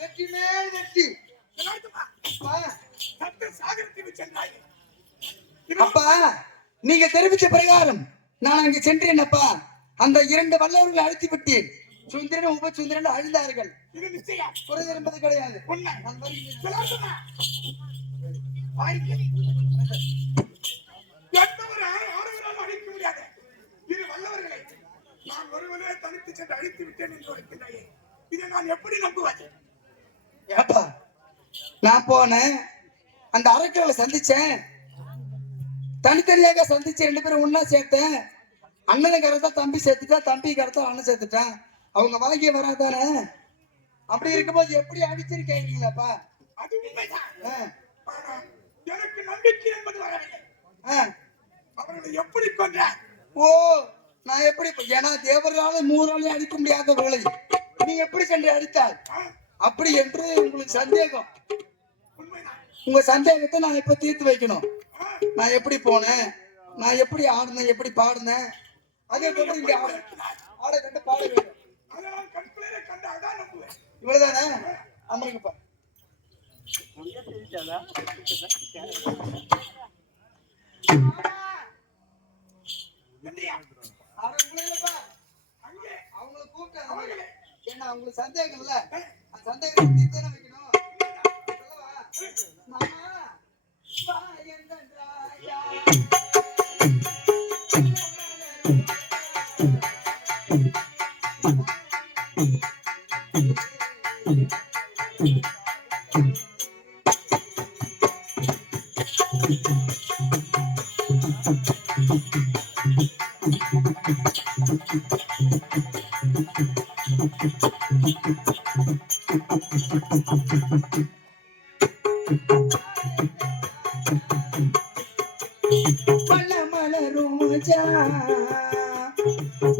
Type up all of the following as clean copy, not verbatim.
வெற்றி மேல் வெற்றி. அப்பா நீங்க தெரிவித்த பிரகாரம் நான் அங்கு சென்றேன் அப்பா. அந்த 2 வல்லவர்களை அழைத்து விட்டேன். சுந்தரன் உபசுந்தரன் அழுந்தார்கள். குறை என்பது கிடையாது. நான் ஒருவனே தனித்து சென்று அழித்து விட்டேன் என்று இருக்கிறாயே, இதை நான் எப்படி நம்புவது? ஏப்பா நான் போனேன், அந்த அரக்கர்களை சந்திச்சேன், தனித்தனியாக சந்திச்சு 2 பேரும் ஒன்னா சேர்த்தேன். அண்ணன் கரத்தா தம்பி சேர்த்துட்டா, தம்பி கரத்தா அண்ணன் சேர்த்துட்டான். அவங்க வாங்கிய வராதானே? அப்படி இருக்கும்போது எப்படி அடிச்சிருக்கீங்களாப்பா? அது உண்மைதான். எனக்கு நம்பிக்கை என்பது வரவில்லை. அவர்களை எப்படி கொன்ற? ஓ நான் எப்படி? ஏன்னா தேவரால 3 நாளையும் அடிக்க முடியாதவர்களை நீ எப்படி சென்று அடித்தால் அப்படி என்று உங்களுக்கு சந்தேகம். உங்க சந்தேகத்தை நான் இப்ப தீர்த்து வைக்கணும். நான் எப்படி போனேன், நான் எப்படி ஆடினேன், எப்படி பாடினேன், அதே போல இங்க ஆட கண்டு பாட வேண்டும். இவ்வளவுதானே? அமருங்கப்பா. அவங்களை கூப்பிட்டு என்ன அவங்களுக்கு சந்தேகம் இல்ல, சந்தேகம் தீர்த்தானே வைக்கணும்.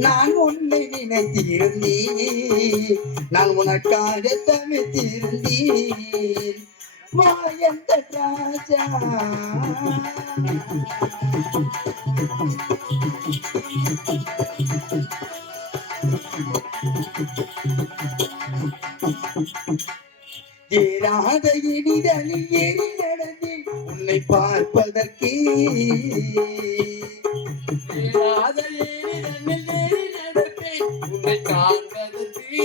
நான் உன்னை நினைத்திருந்தேன், நான் உனக்காக தவித்திருந்தேன் மாயந்த ராஜா. ஏறாத இனிதனில் ஏறி நடந்து உன்னை பார்ப்பதற்கே, ஏறாத இனிதனில் ஏறி நடந்து உன்னை காண்பதற்கே,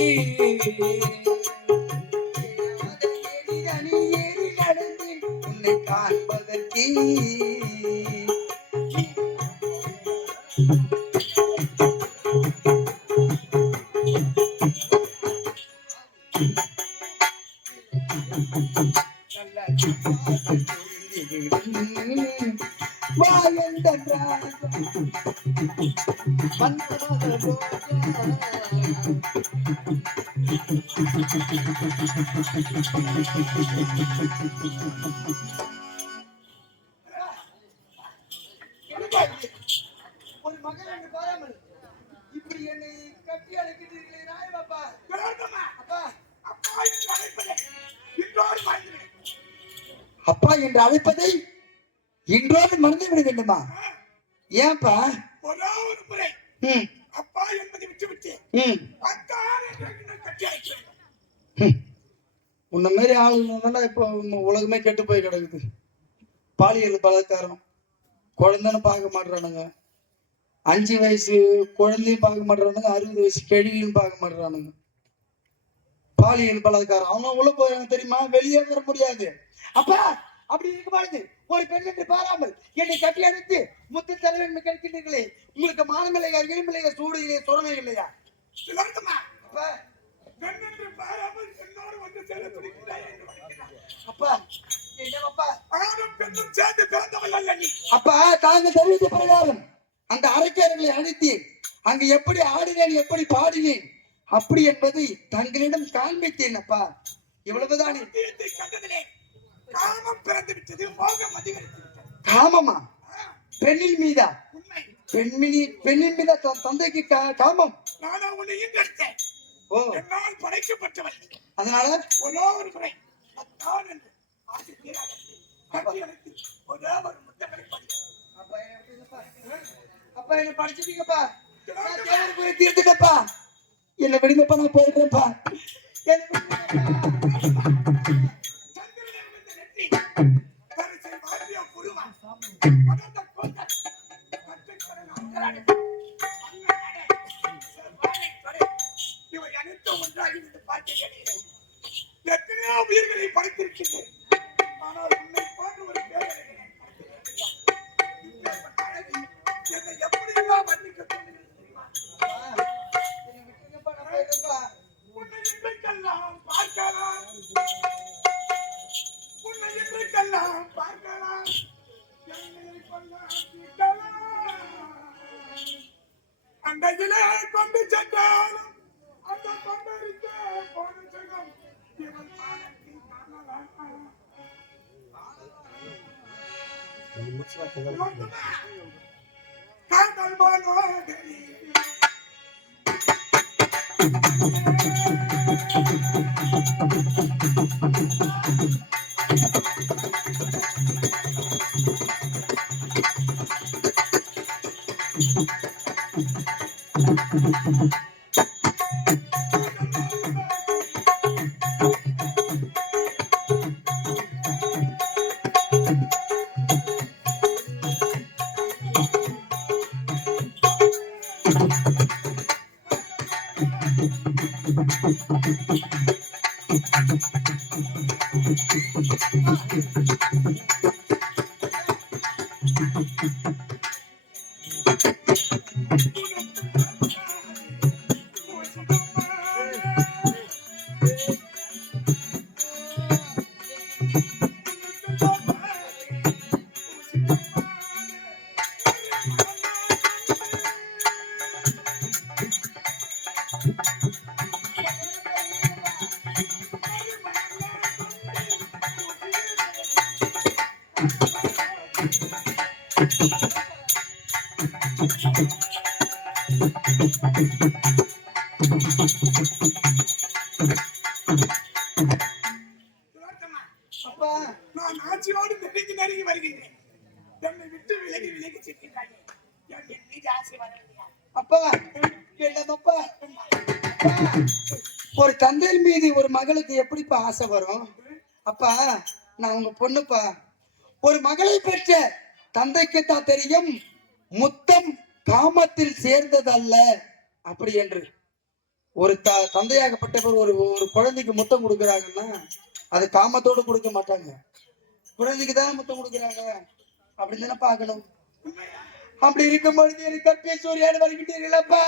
ஏறாத இனிதனில் ஏறி நடந்து உன்னை காண்பதற்கே. ஒரு மகன் என்று பாராமல் இப்படி என்னை கட்டி அழைக்கிறீர்களே நாயப்பா. அப்பா என்று அழைப்பதை இன்றோடு மறந்து விட வேண்டுமா? ஏன்பா? ஒரே ஒரு முறை அப்பா என்பதை விட்டுவிட்டு உன்ன மாதிரி ஆளுங்க இப்ப உலகமே கெட்டு போய் கிடக்குது. பாலியல் பலாத்காரம், குழந்தைன்னு பார்க்க மாட்டானுங்க, 5 வயசு குழந்தையும் பார்க்க மாட்டானுங்க, 60 வயசு கேள்வியும் பார்க்க மாட்டானுங்க. பாலியல் பலாத்காரம் அவங்க உள்ள போறாங்க தெரியுமா? வெளியே வர முடியாது. அப்பா அப்படி இருக்கும்போது ஒரு பெண் என்று பாராமல் என்னை கட்டி அணைத்து முத்து தலைவன் கேட்கின்றீர்களே, உங்களுக்கு மானம் இல்லையா, இளமில்லையா, சூடு இல்லையா, சுரமை இல்லையா? அப்பா தாங்க தெரிவித்த பிரகாரம் அந்த அரைக்கேர்களை அழைத்து அங்கு எப்படி ஆடினேன், எப்படி பாடினேன் அப்படி என்பதை தங்களிடம் காண்பித்தேன். அப்பா இவ்வளவுதான். காமம் பிறந்து விட்டது, மோகம் அதிகரித்து விட்டது. காமமா? பெண்ணின் மீதா? பெண்ணின் மீதா தந்தைக்கு காமம்? நானா உன்னை ஈன்றெடுத்தேன், என்னால் படைக்கப்பட்டவள். அதனால ஒரே ஒரு முறை நான் என்று ஆசை கட்டி அழைத்து ஒரே ஒரு முத்தங்களை படி. அப்பா என்ன படிச்சுட்டீங்கப்பா, தீர்த்துக்கப்பா, என்ன விடுங்கப்பா, நான் போயிடுறேன்ப்பா. சந்திரனை உமிழ்ந்த நெற்றி கருசை மாற்றிய புருவம் படர்ந்த கூந்தல் கட்டுக்கடல் அங்கராடு அங்க நடை செவ்வாழை தொடை இவை அனைத்தும் ஒன்றாக இருந்து பார்க்கிறேன். எத்தனையோ உயிர்களை படைத்திருக்கிறேன். ஆனால் உன்னை போன்ற ஒரு பேரழகை நான் பார்த்ததில்லை. இப்பேற்பட்ட அழகி என்னை எப்படியெல்லாம் வர்ணிக்க தோன்றுகிறது தெரியுமா? உன்னை இன்றைக்கெல்லாம் பார்க்கலாம், உன்னை இன்றைக்கெல்லாம் பார்க்கலாம், என்னை கொல்லாம் தீர்க்கலாம். அண்டையிலே கொண்டு சென்றாலும் அந்த கொண்டறிக்க போன ஜகம் இவன் பாடத்தில் காணலாம். காதல் மனோதரி அப்பா நான் ஆட்சியோடு நெருங்கி வருகின்றேன். என்னை விட்டு விலகி விலகி செல்கிறாயே. என் மீது ஆசை வரவில்லையா? அப்பா என்னப்பா ஒரு தந்தையின் மீது ஒரு மகளுக்கு எப்படிப்பா ஆசை வரும்? அப்பா நான் உங்க பொண்ணுப்பா. ஒரு மகளை பெற்ற தந்தைக்கு தான் தெரியும் முத்தம் காமத்தில் சேர்ந்ததல்ல அப்படி என்று. ஒரு தந்தையாகப்பட்டவர் ஒரு ஒரு குழந்தைக்கு முத்தம் கொடுக்குறாங்கன்னா அது காமத்தோடு கொடுக்க மாட்டாங்க, குழந்தைக்கு தான் முத்தம் கொடுக்குறாங்க அப்படின்னு தானே பார்க்கணும். அப்படி இருக்கும் பொழுது எனக்கு கற்பிய சூரியாடு வருகின்றீர்களப்பா.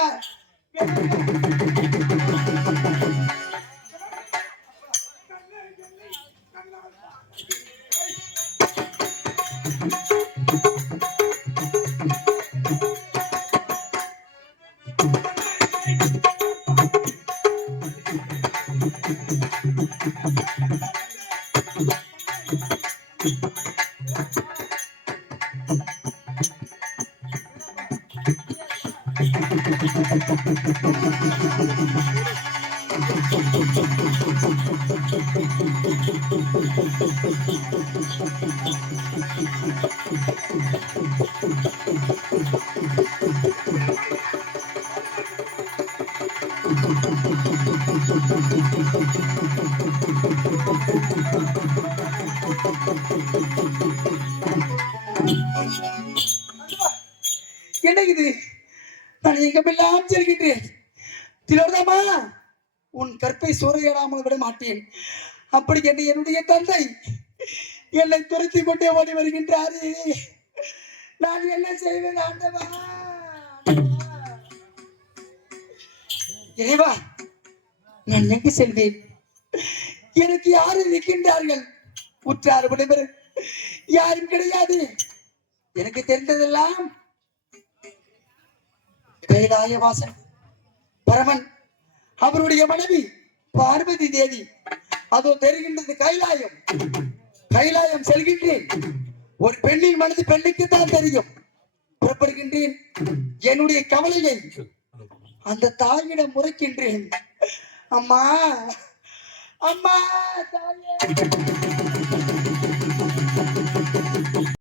என்ன இது? நான் எங்கெல்லாம் செல்கின்றேன். திலோதமா, உன் கற்பை சூறையிடாமல் விட மாட்டேன். அப்படி என்று என்னுடைய தந்தை என்னை துரத்தி கொண்டே ஓடி வருகின்றாரே, நான் என்ன செய்வேன் ஆண்டவா? இறைவா, நான் எங்கு செல்வேன்? எனக்கு யாரு இருக்கின்றார்கள்? உற்றார் உடையவர் யாரும் கிடையாது. எனக்கு தெரிந்ததெல்லாம் கைலாயவாசன் பரமன், அவருடைய மனைவி பார்வதி தேவி. அதோ தெரிகின்றது கைலாயம். கைலாயம் செல்கின்றேன். ஒரு பெண்ணின் மனது பெண்ணுக்குத்தான் தெரியும். புறப்படுகின்றேன். என்னுடைய கவலையை அந்த தாயிடம் முறைக்கின்றேன். அம்மா, அம்மா, தாயே.